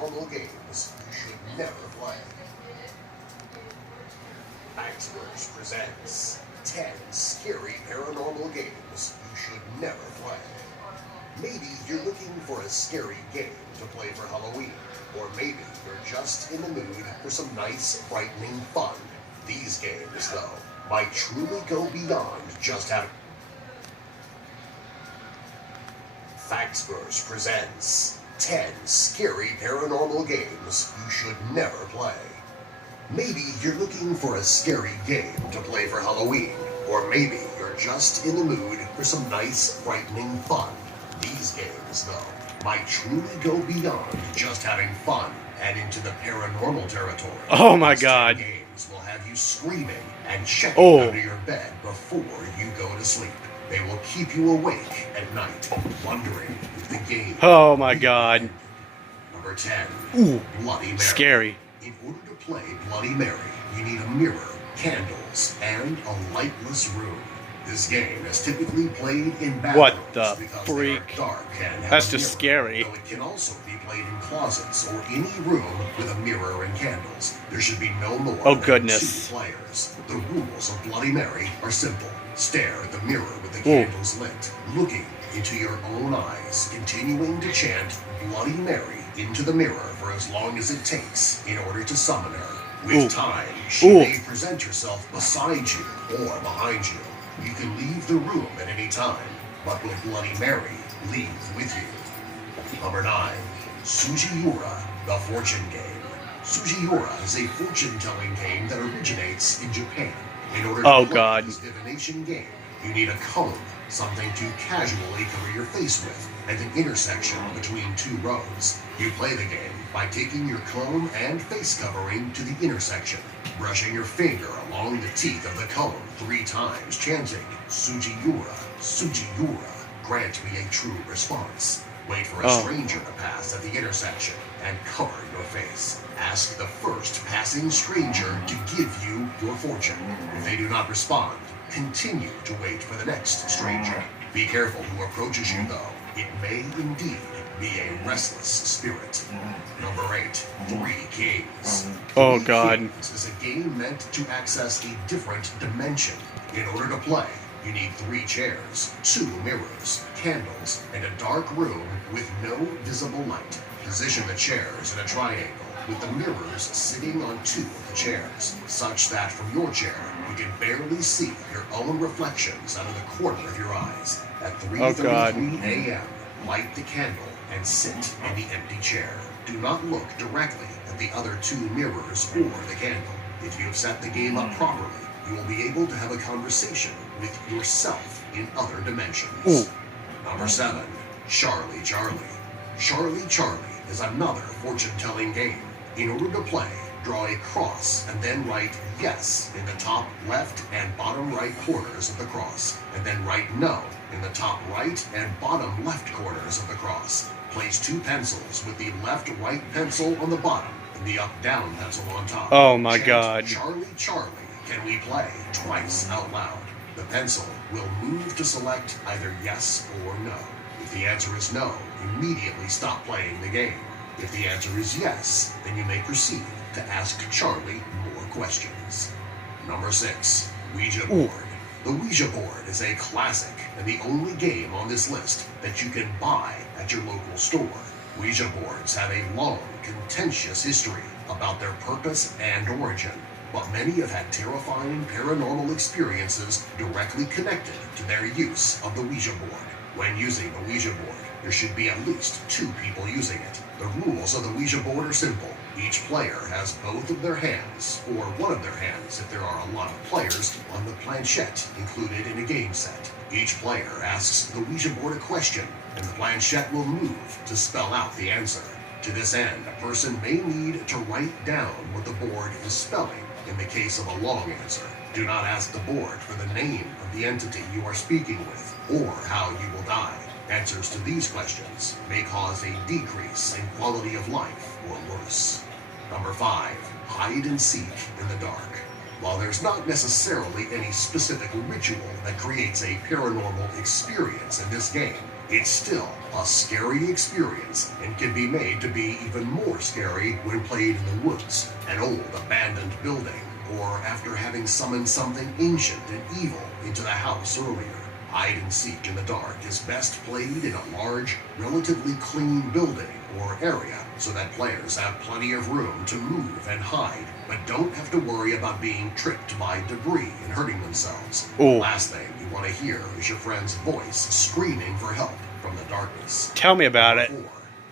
paranormal games you should never play. Axworks presents 10 scary paranormal games you should never play. Maybe you're looking for a scary game to play for Halloween, or maybe you're just in the mood for some nice, frightening fun. These games, though, might truly go beyond just having... Factsverse presents 10 scary paranormal games you should never play. Maybe you're looking for a scary game to play for Halloween, or maybe you're just in the mood for some nice, frightening fun. These games, though, might truly go beyond just having fun and into the paranormal territory. Oh my God. These 10 games will have you screaming and checking under your bed before you go to sleep. They will keep you awake at night, wondering if the game... Oh my God. Number 10. Ooh, Bloody Mary. scary. In order to play Bloody Mary, you need a mirror, candles, and a lightless room. This game is typically played in bathrooms. What the because freak? they are dark and have That's a just mirror, scary. though it can also be played in closets or any room with a mirror and candles. There should be no more Oh, than goodness. 2 players. The rules of Bloody Mary are simple. Stare at the mirror with the candles lit, looking into your own eyes, continuing to chant Bloody Mary into the mirror for as long as it takes in order to summon her. With time, she may present herself beside you or behind you. You can leave the room at any time, but will Bloody Mary leave with you? Number 9. Sujiura, the Fortune Game. Sujiura is a fortune-telling game that originates in Japan. In order to play this divination game, you need a comb, something to casually cover your face with, and an intersection between 2 roads. You play the game by taking your comb and face covering to the intersection, brushing your finger along the teeth of the comb 3 times, chanting, Sujiura, Sujiura, grant me a true response. Wait for a stranger to pass at the intersection and cover your face. Ask the first passing stranger to give you your fortune. If they do not respond, continue to wait for the next stranger. Be careful who approaches you, though. It may indeed be a restless spirit. Number 8. 3 Kings. Oh, Three God. Kings is a game meant to access a different dimension. In order to play, you need 3 chairs, 2 mirrors, candles, and a dark room with no visible light. Position the chairs in a triangle, with the mirrors sitting on 2 of the chairs, such that from your chair, you can barely see your own reflections out of the corner of your eyes. At 3:33 a.m., light the candle and sit in the empty chair. Do not look directly at the other 2 mirrors or the candle. If you have set the game up properly, you will be able to have a conversation with yourself in other dimensions. Number 7. Charlie Charlie. Charlie Charlie is another fortune-telling game. In order to play, draw a cross and then write yes in the top left and bottom right corners of the cross, and then write no in the top right and bottom left corners of the cross. Place 2 pencils with the left-right pencil on the bottom and the up-down pencil on top. Oh my Chant, God. Charlie Charlie, can we play twice out loud? The pencil will move to select either yes or no. If the answer is no, immediately stop playing the game. If the answer is yes, then you may proceed to ask Charlie more questions. Number 6. Ouija Board. The Ouija Board is a classic and the only game on this list that you can buy at your local store. Ouija boards have a long, contentious history about their purpose and origin, but many have had terrifying paranormal experiences directly connected to their use of the Ouija board. When using the Ouija board, there should be at least 2 people using it. The rules of the Ouija board are simple. Each player has both of their hands, or one of their hands if there are a lot of players, on the planchette included in a game set. Each player asks the Ouija board a question, and the planchette will move to spell out the answer. To this end, a person may need to write down what the board is spelling in the case of a long answer. Do not ask the board for the name of the entity you are speaking with, or how you will die. Answers to these questions may cause a decrease in quality of life or worse. Number 5. Hide and seek in the dark. While there's not necessarily any specific ritual that creates a paranormal experience in this game, it's still A scary experience, and can be made to be even more scary when played in the woods, an old abandoned building, or after having summoned something ancient and evil into the house earlier. Hide and seek in the dark is best played in a large, relatively clean building or area so that players have plenty of room to move and hide, but don't have to worry about being tripped by debris and hurting themselves. Ooh. The last thing you want to hear is your friend's voice screaming for help from the darkness. Tell me about it. 4.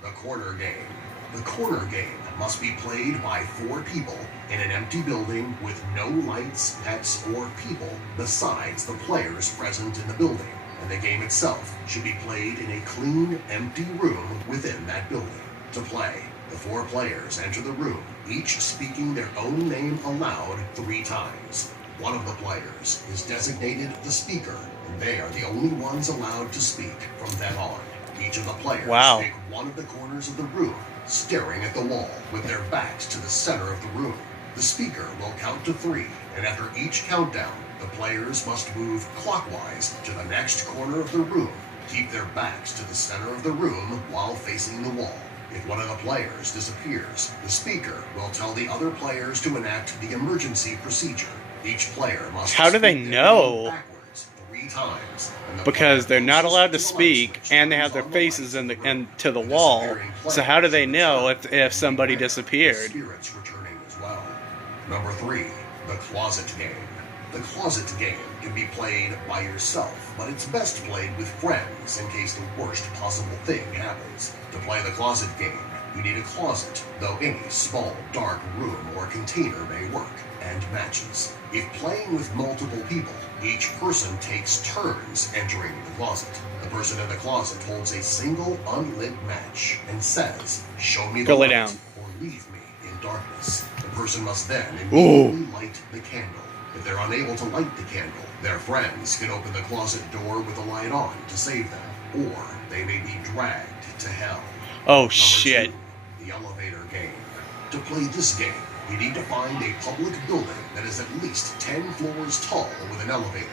The corner game. The corner game must be played by 4 people in an empty building with no lights, pets, or people besides the players present in the building, and the game itself should be played in a clean, empty room within that building. To play, the 4 players enter the room, each speaking their own name aloud 3 times. One of the players is designated the speaker, and they are the only ones allowed to speak from then on. Each of the players take one of the corners of the room, staring at the wall with their backs to the center of the room. The speaker will count to 3, and after each countdown, the players must move clockwise to the next corner of the room, keep their backs to the center of the room while facing the wall. If one of the players disappears, the speaker will tell the other players to enact the emergency procedure. Each player must How do they know? Backwards 3 times. Because they're not allowed to speak, and they have their faces to the wall. So how do they know if somebody disappeared? Spirits returning as well. Number 3, the closet game. The closet game can be played by yourself, but it's best played with friends in case the worst possible thing happens. To play the closet game, you need a closet, though any small, dark room or container may work, and matches. If playing with multiple people, each person takes turns entering the closet. The person in the closet holds a single unlit match and says, "Show me the light or leave me in darkness." The person must then immediately light the candle. If they're unable to light the candle, their friends can open the closet door with the light on to save them, or they may be dragged to hell. Oh, shit. 2, the elevator game. To play this game, you need to find a public building that is at least 10 floors tall with an elevator.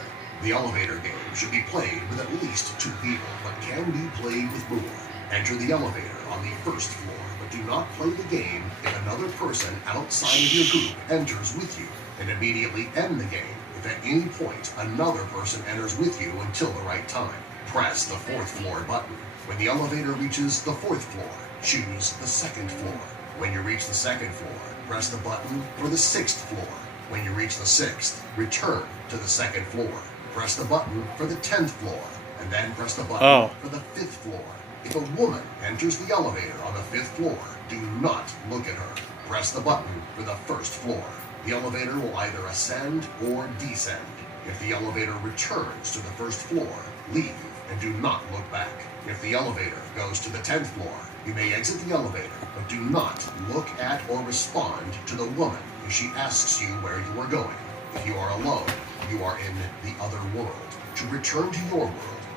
The elevator game should be played with at least 2 people, but can be played with more. Enter the elevator on the first floor, but do not play the game if another person outside of your group enters with you, and immediately end the game if at any point another person enters with you until the right time. Press the 4th floor button. When the elevator reaches the 4th floor, choose the 2nd floor. When you reach the 2nd floor, press the button for the 6th floor. When you reach the 6th, return to the 2nd floor. Press the button for the 10th floor, and then press the button for the 5th floor. If a woman enters the elevator on the 5th floor, do not look at her. Press the button for the 1st floor. The elevator will either ascend or descend. If the elevator returns to the 1st floor, leave and do not look back. If the elevator goes to the 10th floor, you may exit the elevator, but do not look at or respond to the woman if she asks you where you are going. If you are alone, you are in the other world. To return to your world,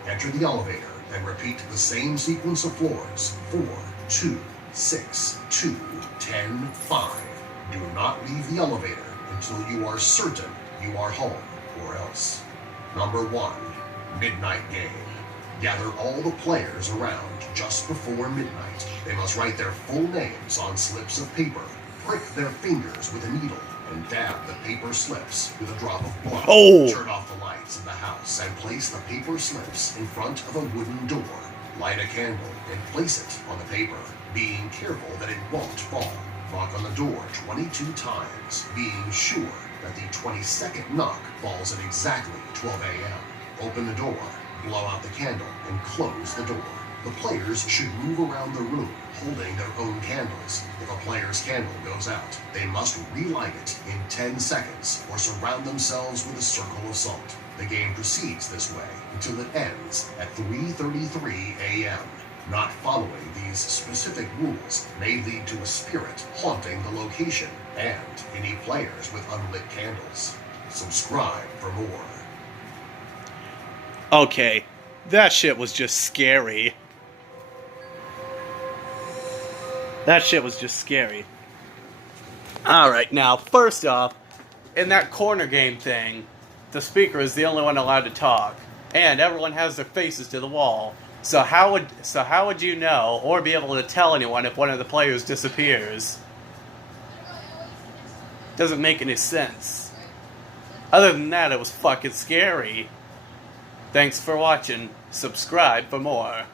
enter the elevator and repeat the same sequence of floors. 4, 2, 6, 2, 10, 5. Do not leave the elevator until you are certain you are home, or else. Number 1, midnight game. Gather all the players around just before midnight. They must write their full names on slips of paper, prick their fingers with a needle, and dab the paper slips with a drop of blood. Turn off the lights in the house and place the paper slips in front of a wooden door. Light a candle and place it on the paper, being careful that it won't fall. Knock on the door 22 times, being sure that the 22nd knock falls at exactly 12 a.m. Open the door, blow out the candle, and close the door. The players should move around the room, holding their own candles. If a player's candle goes out, they must relight it in 10 seconds or surround themselves with a circle of salt. The game proceeds this way until it ends at 3:33 a.m. Not following these specific rules may lead to a spirit haunting the location and any players with unlit candles. Subscribe for more. Okay, that shit was just scary. That shit was just scary. Alright, now, first off, in that corner game thing, the speaker is the only one allowed to talk, and everyone has their faces to the wall. So how would you know or be able to tell anyone if one of the players disappears? Doesn't make any sense. Other than that, it was fucking scary. Thanks for watching. Subscribe for more.